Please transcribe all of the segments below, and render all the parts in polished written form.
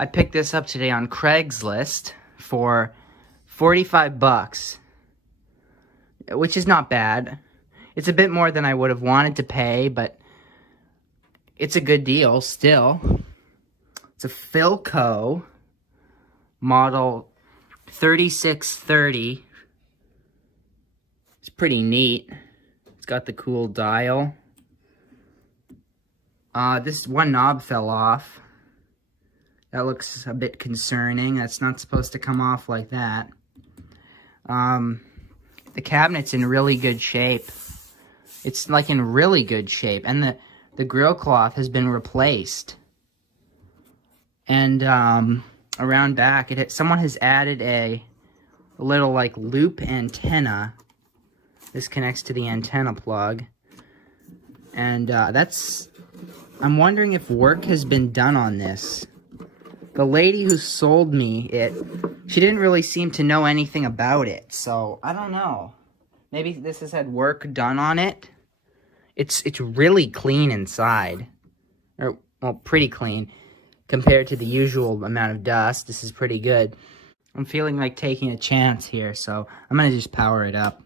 I picked this up today on Craigslist for 45 bucks, which is not bad. It's a bit more than I would have wanted to pay, but it's a good deal still. It's a Philco model 3630. It's pretty neat. It's got the cool dial. This one knob fell off. That looks a bit concerning. That's not supposed to come off like that. The cabinet's in really good shape. It's like in really good shape. And the grill cloth has been replaced. And around back, someone has added a little like loop antenna. This connects to the antenna plug. And I'm wondering if work has been done on this. The lady who sold me it, she didn't really seem to know anything about it, so I don't know. Maybe this has had work done on it. It's really clean inside. Or, well, pretty clean. Compared to the usual amount of dust, this is pretty good. I'm feeling like taking a chance here, so I'm gonna just power it up.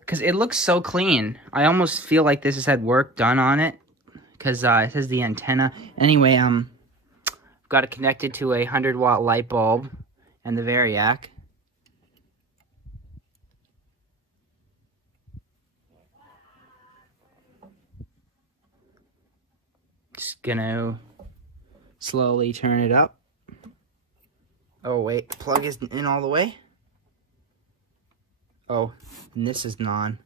Because it looks so clean. I almost feel like this has had work done on it. Because it says the antenna. Anyway, I've got it connected to a 100-watt light bulb and the Variac. Just gonna slowly turn it up. Oh wait, the plug isn't in all the way. Oh, and this is non.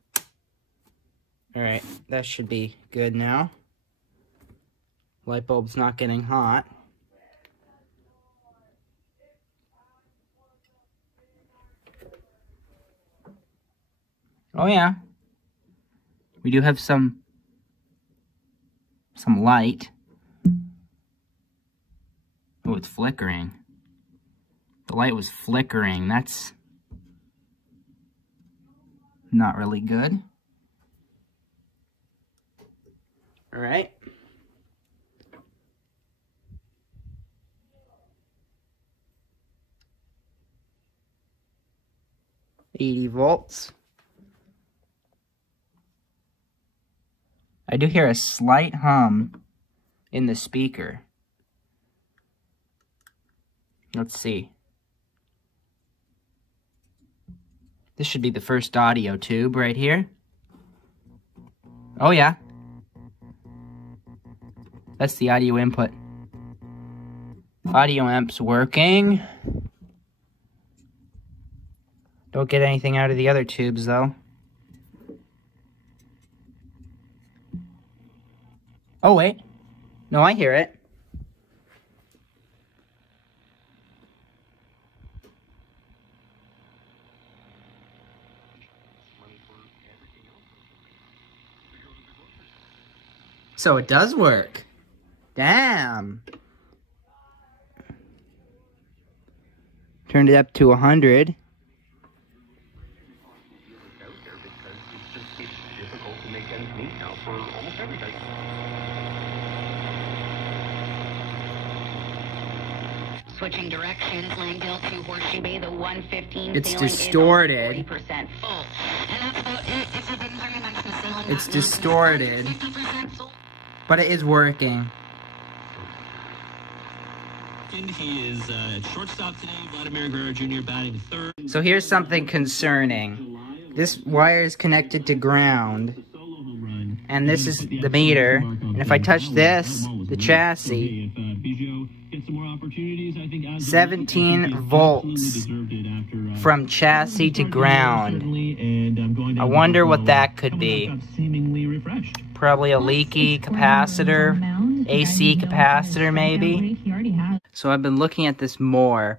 Alright, that should be good now. Light bulb's not getting hot. Oh yeah. We do have some light. Oh, it's flickering. The light was flickering. That's not really good. All right. $80 volts. I do hear a slight hum in the speaker. Let's see. This should be the first audio tube right here. Oh yeah. That's the audio input. Audio amp's working. Don't get anything out of the other tubes though. Oh wait. No, I hear it. So it does work. Damn. Turned it up to 100. Switching directions, Langdale to Horseshoe Bay, the 115. It's distorted. 40% full. And that's about it. If you've been very much the sailing, It's distorted. 50% full. But it is working. He is at shortstop today. Vladimir Guerrero Jr. batting third. So here's something concerning. This wire is connected to ground. And this is the meter. And if I touch this, the chassis, 17 volts from chassis to ground. I wonder what that could be. Probably a leaky capacitor, AC capacitor maybe. So I've been looking at this more,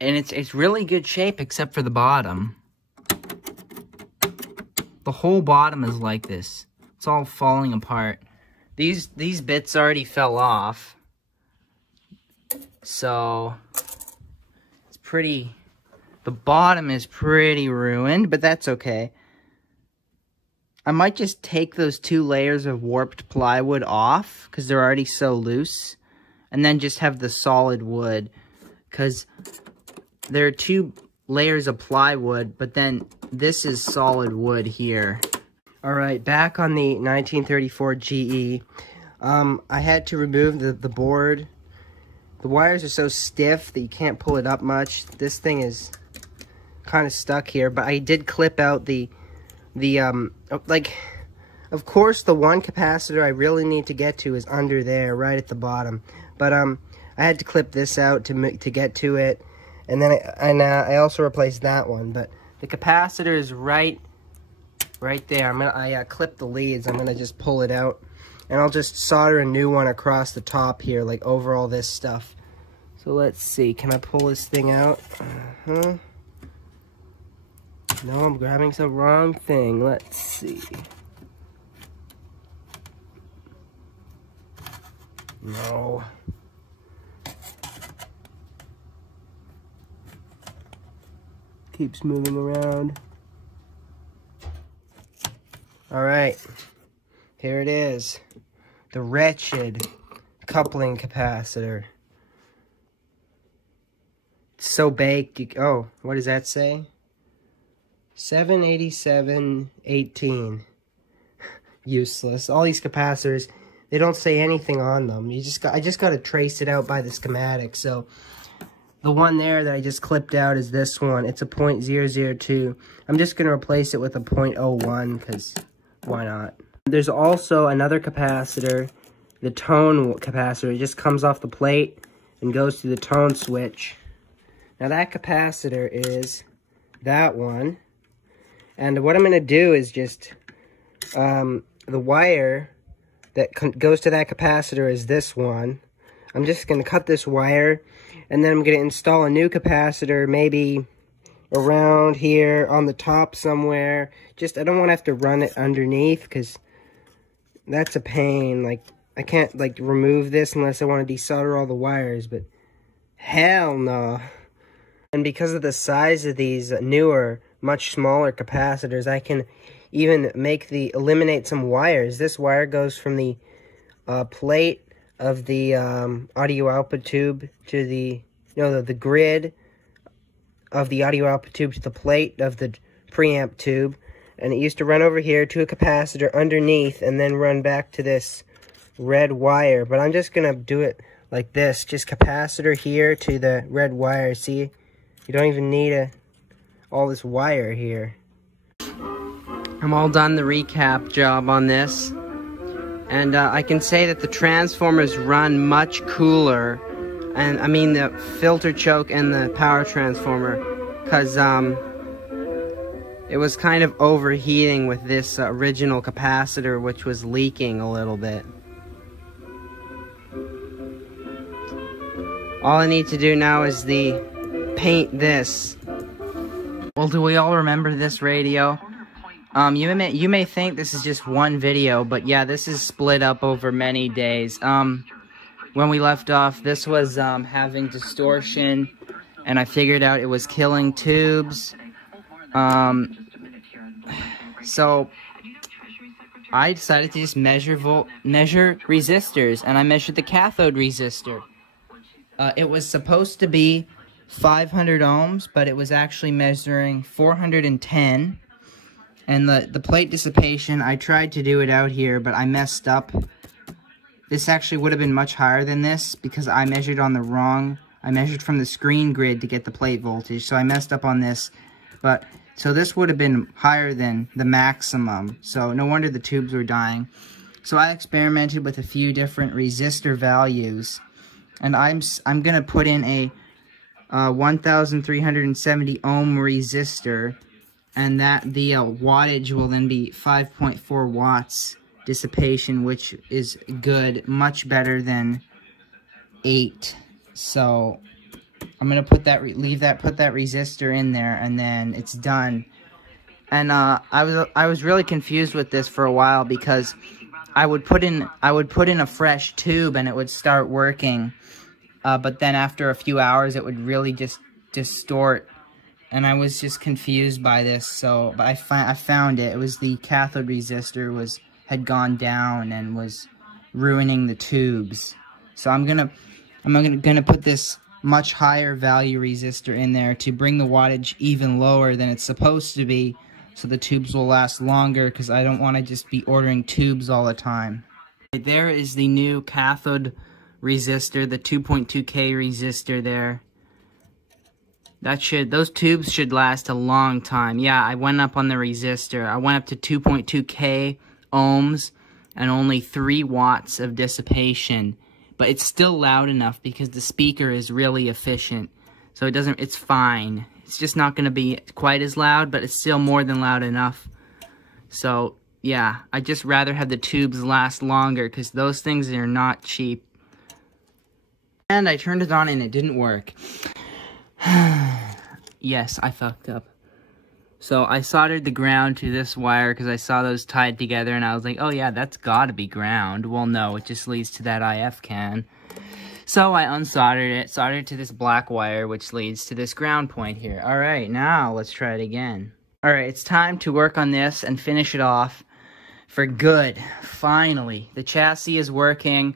and it's really good shape except for the bottom. The whole bottom is like this. It's all falling apart. These bits already fell off. So it's pretty, the bottom is pretty ruined, but that's okay. I might just take those 2 layers of warped plywood off, because they're already so loose, and then just have the solid wood, because there are 2 layers of plywood, but then this is solid wood here. Alright, back on the 1934 GE. I had to remove the board. The wires are so stiff that you can't pull it up much. This thing is kind of stuck here, but I did clip out like, of course, the one capacitor I really need to get to is under there, right at the bottom. But I had to clip this out to get to it, and then I also replaced that one. But the capacitor is right there. I clipped the leads. I'm gonna just pull it out, and I'll just solder a new one across the top here, like over all this stuff. So let's see. Can I pull this thing out? No, I'm grabbing the wrong thing. Let's see. No. Keeps moving around. Alright. Here it is. The wretched coupling capacitor. It's so baked. Oh, what does that say? 78718. Useless. All these capacitors, they don't say anything on them. I just got to trace it out by the schematic. So the one there that I just clipped out is this one. It's a 0.002. I'm just going to replace it with a 0.01 because why not? There's also another capacitor, the tone capacitor. It just comes off the plate and goes through the tone switch. Now that capacitor is that one. And what I'm going to do is just, the wire that goes to that capacitor is this one. I'm just going to cut this wire, and then I'm going to install a new capacitor, maybe around here on the top somewhere. Just, I don't want to have to run it underneath, because that's a pain. Like, I can't, like, remove this unless I want to desolder all the wires, but hell no. And because of the size of these newer, much smaller capacitors, I can even eliminate some wires. This wire goes from the plate of the audio output tube to the grid of the audio output tube to the plate of the preamp tube, and it used to run over here to a capacitor underneath and then run back to this red wire. But I'm just gonna do it like this, just capacitor here to the red wire. See, you don't even need all this wire here. I'm all done the recap job on this, and I can say that the transformers run much cooler, and I mean the filter choke and the power transformer, because it was kind of overheating with this original capacitor, which was leaking a little bit. All I need to do now is paint this. Well, do we all remember this radio? You may think this is just one video, but yeah, this is split up over many days. When we left off, this was having distortion, and I figured out it was killing tubes. So I decided to just measure resistors, and I measured the cathode resistor. It was supposed to be 500 ohms, but it was actually measuring 410. And the plate dissipation, I tried to do it out here, but I messed up. This actually would have been much higher than this, because I measured on the wrong, I measured from the screen grid to get the plate voltage, so I messed up on this. But, so this would have been higher than the maximum, so no wonder the tubes were dying. So I experimented with a few different resistor values, and I'm gonna put in a 1370 ohm resistor, and that the wattage will then be 5.4 watts dissipation, which is good, much better than 8. So I'm gonna put that resistor in there, and then it's done. And I was really confused with this for a while, because I would put in a fresh tube and it would start working, but then after a few hours it would really just distort. and I was just confused by this. So, but I found it. It was the cathode resistor had gone down and was ruining the tubes. So I'm gonna put this much higher value resistor in there to bring the wattage even lower than it's supposed to be, so the tubes will last longer, because I don't want to just be ordering tubes all the time. There is the new cathode resistor, the 2.2K resistor there. Those tubes should last a long time. Yeah, I went up on the resistor. I went up to 2.2K ohms and only 3 watts of dissipation. But it's still loud enough because the speaker is really efficient. So it's fine. It's just not going to be quite as loud, but it's still more than loud enough. So, yeah, I'd just rather have the tubes last longer, because those things are not cheap. And I turned it on and it didn't work. Yes, I fucked up. So I soldered the ground to this wire because I saw those tied together, and I was like, oh yeah, that's gotta be ground. Well, no, it just leads to that IF can. So I unsoldered it, soldered it to this black wire, which leads to this ground point here. Alright, now let's try it again. Alright, it's time to work on this and finish it off for good. Finally, the chassis is working.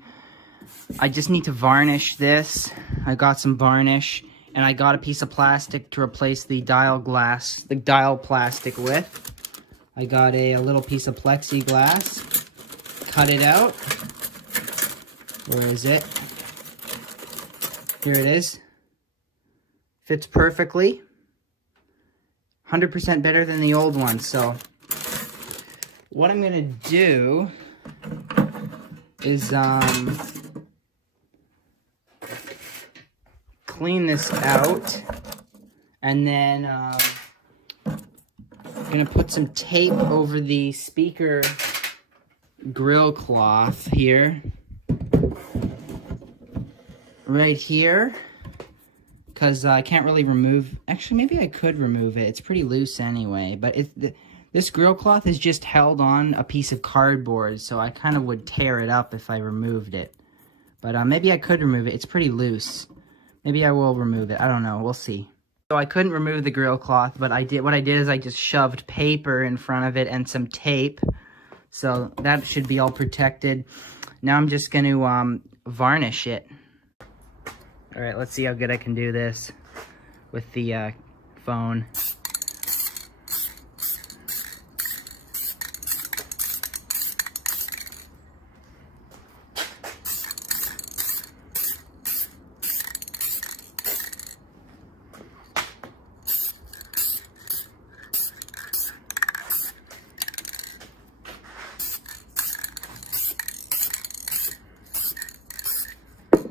I just need to varnish this. I got some varnish. And I got a piece of plastic to replace the dial plastic with. I got a little piece of plexiglass. Cut it out. Where is it? Here it is. Fits perfectly. 100% better than the old one. So, what I'm gonna do is, clean this out, and then I'm gonna put some tape over the speaker grill cloth here, right here, because I can't really remove, actually maybe I could remove it, it's pretty loose anyway, but this grill cloth is just held on a piece of cardboard, so I kind of would tear it up if I removed it, but maybe I could remove it. It's pretty loose. Maybe I will remove it. I don't know. We'll see. So I couldn't remove the grill cloth, but what I did is I just shoved paper in front of it and some tape. So that should be all protected. Now I'm just going to varnish it. All right, let's see how good I can do this with the phone.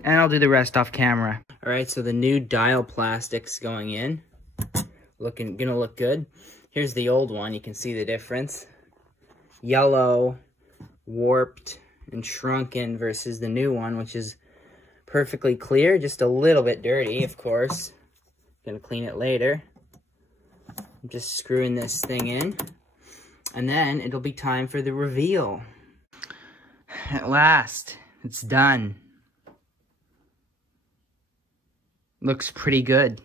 And I'll do the rest off camera. Alright, so the new dial plastic's going in. Gonna look good. Here's the old one, you can see the difference. Yellow, warped, and shrunken versus the new one, which is perfectly clear, just a little bit dirty, of course. Gonna clean it later. I'm just screwing this thing in. And then it'll be time for the reveal. At last, it's done. Looks pretty good.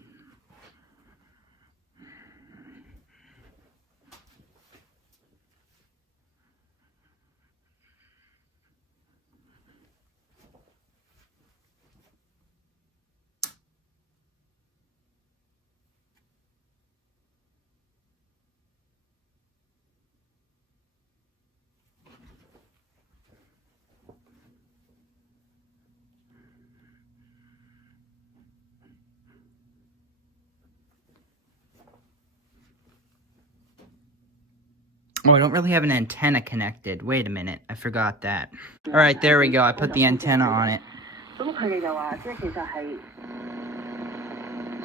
Oh, I don't really have an antenna connected. Wait a minute, I forgot that. Alright, there we go. I put the antenna on it.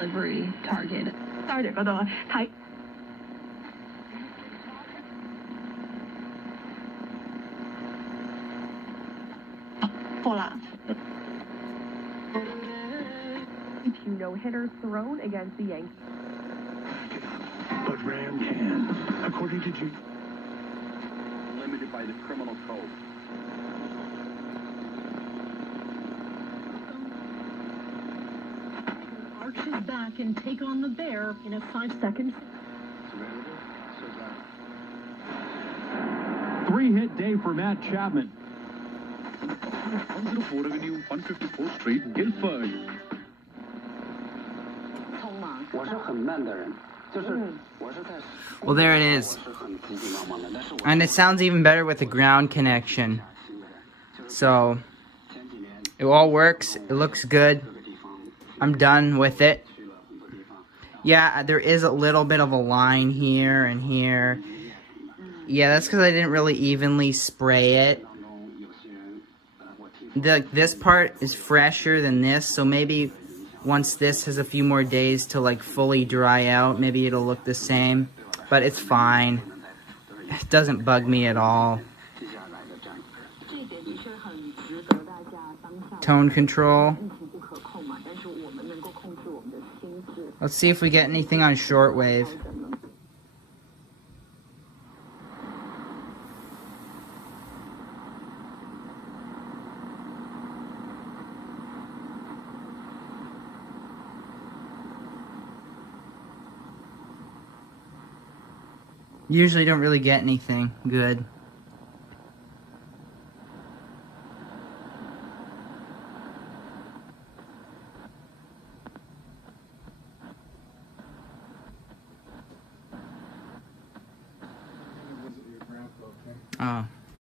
Delivery target. Target 嗰度啊，睇。貨啦。No hitters thrown against the Yankees. But Ram can, according to G. Limited by the criminal code. Our arch his back and take on the bear in a 5-second. 3-hit day for Matt Chapman. 104 Avenue, 154th Street, Guilford. Well, there it is. And it sounds even better with the ground connection. So, it all works. It looks good. I'm done with it. Yeah, there is a little bit of a line here and here. Yeah, that's because I didn't really evenly spray it. This part is fresher than this, so maybe once this has a few more days to like fully dry out, maybe it'll look the same. But it's fine. It doesn't bug me at all. Tone control. Let's see if we get anything on shortwave. Usually don't really get anything good. Oh.